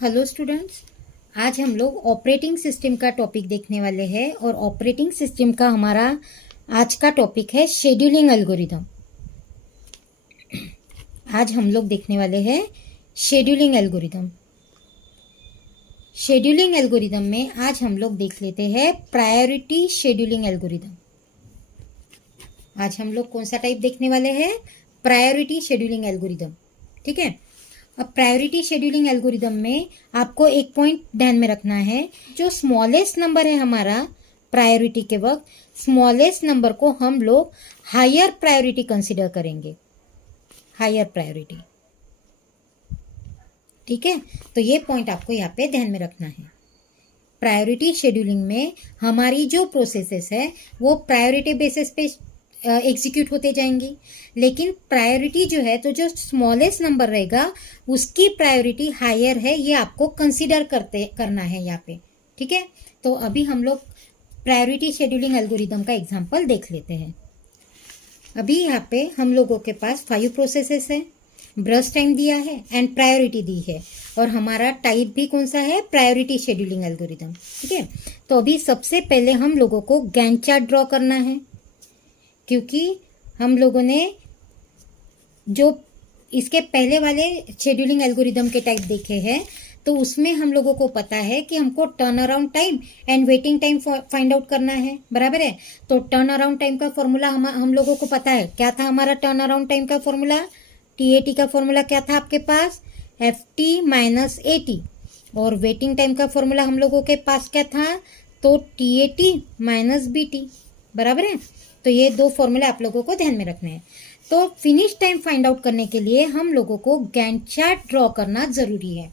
Hello students, आज हम लोग ऑपरेटिंग सिस्टम का टॉपिक देखने वाले हैं और ऑपरेटिंग सिस्टम का हमारा आज का टॉपिक है शेड्यूलिंग एल्गोरिदम। आज हम लोग देखने वाले हैं शेड्यूलिंग एल्गोरिदम। शेड्यूलिंग एल्गोरिदम में आज हम लोग देख लेते हैं प्रायोरिटी शेड्यूलिंग एल्गोरिदम। आज हम लोग कौन सा टाइप देखने वाले हैं? Priority scheduling algorithm. ठीक है। अब प्रायोरिटी शेड्यूलिंग एल्गोरिदम में आपको एक पॉइंट ध्यान में रखना है, जो स्मॉलेस्ट नंबर है हमारा प्रायोरिटी के वक्त, स्मॉलेस्ट नंबर को हम लोग हायर प्रायोरिटी कंसीडर करेंगे, हायर प्रायोरिटी। ठीक है, तो ये पॉइंट आपको यहाँ पे ध्यान में रखना है। प्रायोरिटी शेड्यूलिंग में हमारी जो प्रोसेसेस है वो प्रायोरिटी बेसिस पे एग्जीक्यूट होते जाएंगी, लेकिन प्रायोरिटी जो है तो जो स्मॉलेस्ट नंबर रहेगा उसकी प्रायोरिटी हायर है, ये आपको कंसीडर करना है यहाँ पे। ठीक है, तो अभी हम लोग प्रायोरिटी शेड्यूलिंग एल्गोरिदम का एग्जांपल देख लेते हैं। अभी यहाँ पे हम लोगों के पास 5 प्रोसेसेस है, ब्रश टाइम दिया है एंड प्रायोरिटी दी है, और हमारा टाइप भी कौन सा है? Priority scheduling algorithm. ठीक है, तो अभी सबसे पहले हम लोगों को गैंट चार्ट ड्रॉ करना है, क्योंकि हम लोगों ने जो इसके पहले वाले शेड्यूलिंग एल्गोरिदम के टाइप देखे हैं तो उसमें हम लोगों को पता है कि हमको turn around time and waiting time find out करना है, बराबर है। तो टर्न अराउंड टाइम का फॉर्मूला हम लोगों को पता है। क्या था हमारा टर्न अराउंड टाइम का फॉर्मूला? TAT का फॉर्मूला क्या था आपके पास? FT minus AT। और वेटिंग टाइम का फॉर्मूला हम लोगों के पास क्या था? तो TAT माइनस BT, बराबर है। तो ये 2 फॉर्मूले आप लोगों को ध्यान में रखने हैं। तो फिनिश टाइम फाइंड आउट करने के लिए हम लोगों को गैंट चार्ट ड्रॉ करना जरूरी है।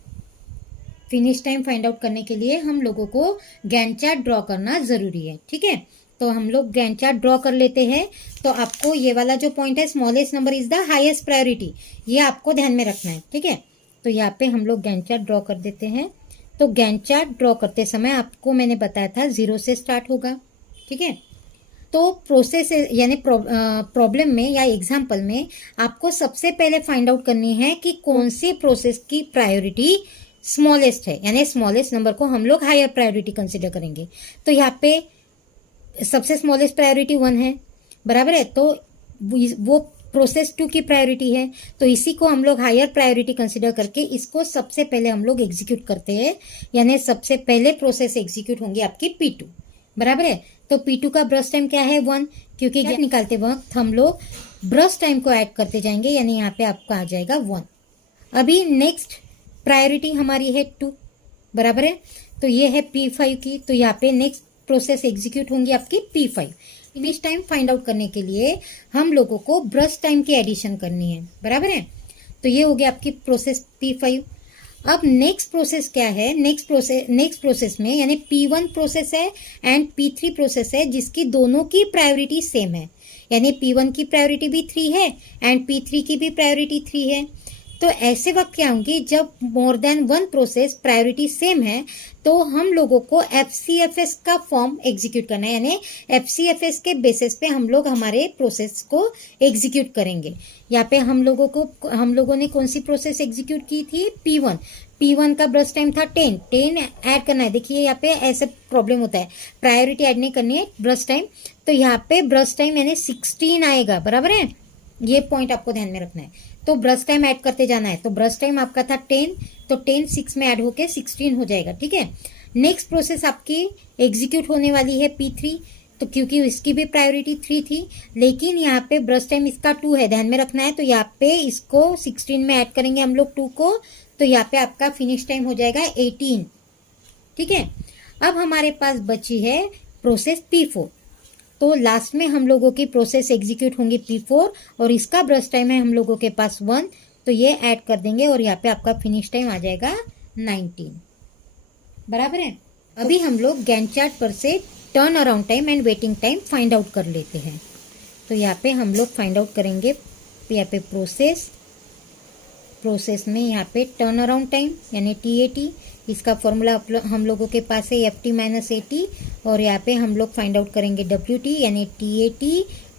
फिनिश टाइम फाइंड आउट करने के लिए हम लोगों को गैंट चार्ट ड्रॉ करना जरूरी है। ठीक है, तो हम लोग गैंट चार्ट ड्रॉ कर लेते हैं। तो आपको ये वाला जो पॉइंट है, smallest number is the highest priority, ये आपको ध्यान में रखना है। ठीक है, तो यहाँ पे हम लोग गैंट चार्ट ड्रॉ कर देते हैं। तो गैंट चार्ट ड्रॉ करते समय आपको मैंने बताया था 0 से स्टार्ट होगा। ठीक है, तो प्रोसेस यानी प्रॉब्लम में या एग्जाम्पल में आपको सबसे पहले फाइंड आउट करनी है कि कौन सी प्रोसेस की प्रायोरिटी स्मॉलेस्ट है, यानी स्मॉलेस्ट नंबर को हम लोग हायर प्रायोरिटी कंसीडर करेंगे। तो यहाँ पे सबसे स्मॉलेस्ट प्रायोरिटी 1 है, बराबर है। तो वो प्रोसेस 2 की प्रायोरिटी है, तो इसी को हम लोग हायर प्रायोरिटी कंसीडर करके इसको सबसे पहले हम लोग एग्जीक्यूट करते हैं, यानी सबसे पहले प्रोसेस एग्जीक्यूट होंगी आपकी P2, बराबर है। तो P2 का ब्रश टाइम क्या है? 1, क्योंकि गैप निकालते वक्त हम लोग ब्रश टाइम को ऐड करते जाएंगे, यानी यहाँ पे आपका आ जाएगा 1। अभी नेक्स्ट प्रायोरिटी हमारी है 2, बराबर है। तो ये है P5 की, तो यहाँ पे नेक्स्ट प्रोसेस एग्जीक्यूट होंगी आपकी P5। Finish time find out करने के लिए हम लोगों को ब्रश टाइम की एडिशन करनी है, बराबर है। तो ये हो गया आपकी प्रोसेस P5। अब नेक्स्ट प्रोसेस क्या है? नेक्स्ट प्रोसेस में यानी P1 प्रोसेस है एंड P3 प्रोसेस है, जिसकी दोनों की प्रायोरिटी सेम है, यानी P1 की प्रायोरिटी भी 3 है एंड P3 की भी प्रायोरिटी 3 है। तो ऐसे वक्त क्या होंगी, जब more than 1 process priority same है तो हम लोगों को FCFS का फॉर्म एग्जीक्यूट करना है, यानी FCFS के बेसिस पे हम लोग हमारे प्रोसेस को एग्जीक्यूट करेंगे। यहाँ पे हम लोगों ने कौन सी प्रोसेस एग्जीक्यूट की थी? P1 का ब्रश टाइम था 10 ऐड करना है। देखिए यहाँ पे ऐसे प्रॉब्लम होता है, प्रायोरिटी ऐड नहीं करनी है ब्रश टाइम, तो यहाँ पे ब्रश टाइम यानी 16 आएगा, बराबर है। ये पॉइंट आपको ध्यान में रखना है। तो ब्रश टाइम ऐड करते जाना है। तो ब्रश टाइम आपका था 10, तो 10 6 में ऐड होके 16 हो जाएगा। ठीक है, नेक्स्ट प्रोसेस आपकी एग्जीक्यूट होने वाली है P3, तो क्योंकि इसकी भी प्रायोरिटी 3 थी, लेकिन यहाँ पे ब्रश टाइम इसका 2 है, ध्यान में रखना है। तो यहाँ पे इसको 16 में ऐड करेंगे हम लोग 2 को, तो यहाँ पे आपका फिनिश टाइम हो जाएगा 18। ठीक है, अब हमारे पास बची है प्रोसेस P4। तो लास्ट में हम लोगों की प्रोसेस एग्जीक्यूट होंगी P4 और इसका ब्रश टाइम है हम लोगों के पास 1, तो ये ऐड कर देंगे और यहाँ पे आपका फिनिश टाइम आ जाएगा 19, बराबर है। अभी हम लोग गैंट चार्ट पर से turn around time and waiting time find out कर लेते हैं। तो यहाँ पे हम लोग फाइंड आउट करेंगे, यहाँ पे प्रोसेस में यहाँ पे टर्न अराउंड टाइम यानी TAT, इसका फॉर्मूला हम लोगों के पास है FT माइनस AT, और यहाँ पे हम लोग फाइंड आउट करेंगे WT यानी TAT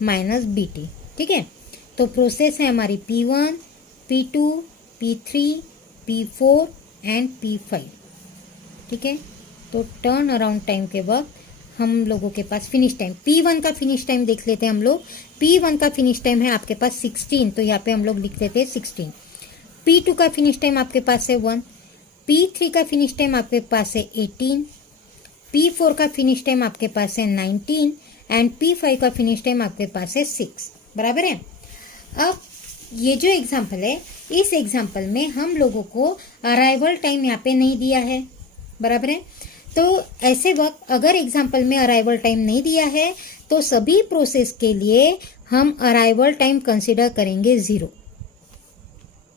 माइनस BT। ठीक है, तो प्रोसेस है हमारी P1, P2, P3, P4 and P5, ठीक है। तो टर्न अराउंड टाइम के वक्त हम लोगों के पास फिनिश टाइम, P1 का फिनिश टाइम देख लेते हैं हम लोग। P1 का फिनिश टाइम है आपके पास 16, तो यहाँ पे हम लोग लिख लेते हैं 16। P2 का फिनिश टाइम आपके पास है 1, P3 का फिनिश टाइम आपके पास है 18, P4 का फिनिश टाइम आपके पास है 19 एंड P5 का फिनिश टाइम आपके पास है 6, बराबर है। अब ये जो एग्जाम्पल है, इस एग्जाम्पल में हम लोगों को अराइवल टाइम यहाँ पे नहीं दिया है, बराबर है। तो ऐसे वक्त अगर एग्जाम्पल में अराइवल टाइम नहीं दिया है तो सभी प्रोसेस के लिए हम अराइवल टाइम कंसिडर करेंगे 0।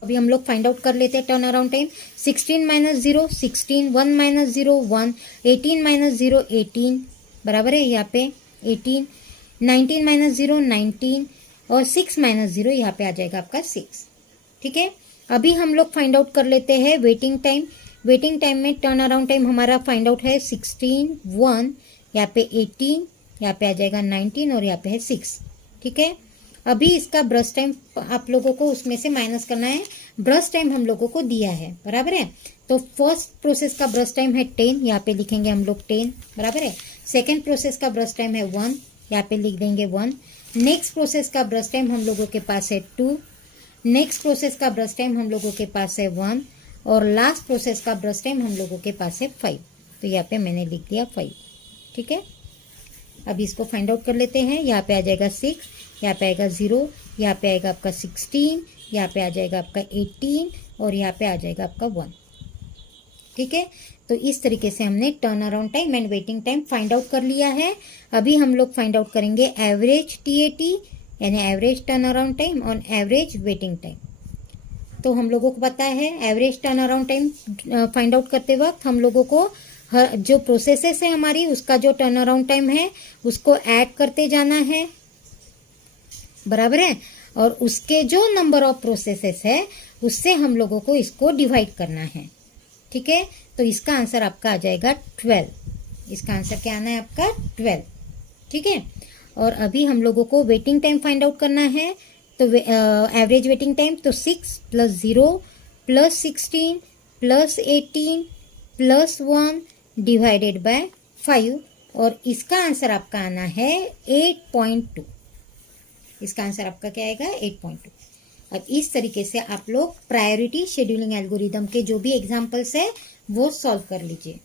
अभी हम लोग फाइंड आउट कर लेते हैं turn around time. 16 minus 0 16, 1 minus 0 1, 18 minus 0 18, बराबर है यहाँ पे 18, 19 माइनस 0 19 और 6 माइनस 0 यहाँ पे आ जाएगा आपका 6, ठीक है। अभी हम लोग फाइंड आउट कर लेते हैं वेटिंग टाइम। वेटिंग टाइम में टर्न अराउंड टाइम हमारा फाइंड आउट है 16, 1, यहाँ पे 18, यहाँ पे आ जाएगा 19 और यहाँ पे है 6, ठीक है। अभी इसका ब्रश टाइम आप लोगों को उसमें से माइनस करना है। ब्रश टाइम हम लोगों को दिया है, बराबर है। तो फर्स्ट प्रोसेस का ब्रश टाइम है 10, यहाँ पे लिखेंगे हम लोग 10, बराबर है। सेकेंड प्रोसेस का ब्रश टाइम है 1, यहाँ पे लिख देंगे 1। नेक्स्ट प्रोसेस का ब्रश टाइम हम लोगों के पास है 2, नेक्स्ट प्रोसेस का ब्रश टाइम हम लोगों के पास है 1 और लास्ट प्रोसेस का ब्रश टाइम हम लोगों के पास है 5। तो यहाँ पे मैंने लिख दिया 5, ठीक है। अभी इसको फाइंड आउट कर लेते हैं। यहाँ पे आ जाएगा 6, यहाँ पे आएगा 0, यहाँ पे आएगा आपका 16, यहाँ पे आ जाएगा आपका 18 और यहाँ पे आ जाएगा आपका 1, ठीक है। तो इस तरीके से हमने turn around time and waiting time find out कर लिया है। अभी हम लोग फाइंड आउट करेंगे एवरेज TAT यानी एवरेज टर्न अराउंड टाइम और एवरेज वेटिंग टाइम। तो हम लोगों को पता है average turn around time find out करते वक्त हम लोगों को जो प्रोसेसेस है हमारी उसका जो टर्न अराउंड टाइम है उसको ऐड करते जाना है, बराबर है। और उसके जो नंबर ऑफ प्रोसेसेस है उससे हम लोगों को इसको डिवाइड करना है, ठीक है। तो इसका आंसर आपका आ जाएगा 12। इसका आंसर क्या आना है आपका 12, ठीक है। और अभी हम लोगों को वेटिंग टाइम फाइंड आउट करना है। तो एवरेज वेटिंग टाइम तो 6 + 0 + 16 + 18 + 1 डिवाइडेड बाय 5 और इसका आंसर आपका आना है 8.2। इसका आंसर आपका क्या आएगा 8.2। अब इस तरीके से आप लोग प्रायोरिटी शेड्यूलिंग एल्गोरिदम के जो भी एग्जांपल्स है वो सॉल्व कर लीजिए,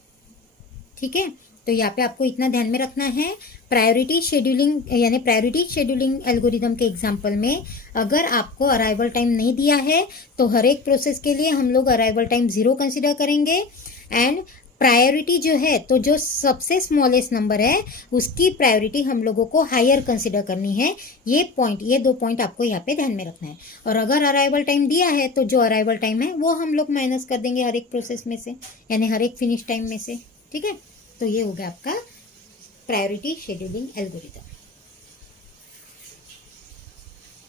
ठीक है। तो यहाँ पे आपको इतना ध्यान में रखना है, प्रायोरिटी शेड्यूलिंग यानी प्रायोरिटी शेड्यूलिंग एल्गोरिदम के एग्जांपल में अगर आपको अराइवल टाइम नहीं दिया है तो हर एक प्रोसेस के लिए हम लोग अराइवल टाइम 0 कंसिडर करेंगे एंड प्रायोरिटी जो है तो जो सबसे स्मॉलेस्ट नंबर है उसकी प्रायोरिटी हम लोगों को हायर कंसिडर करनी है। ये 2 पॉइंट आपको यहाँ पे ध्यान में रखना है। और अगर अराइवल टाइम दिया है तो जो अराइवल टाइम है वो हम लोग माइनस कर देंगे हर एक प्रोसेस में से यानी हर एक फिनिश टाइम में से, ठीक है। तो ये हो गया आपका प्रायोरिटी शेड्यूलिंग एल्गोरिदम।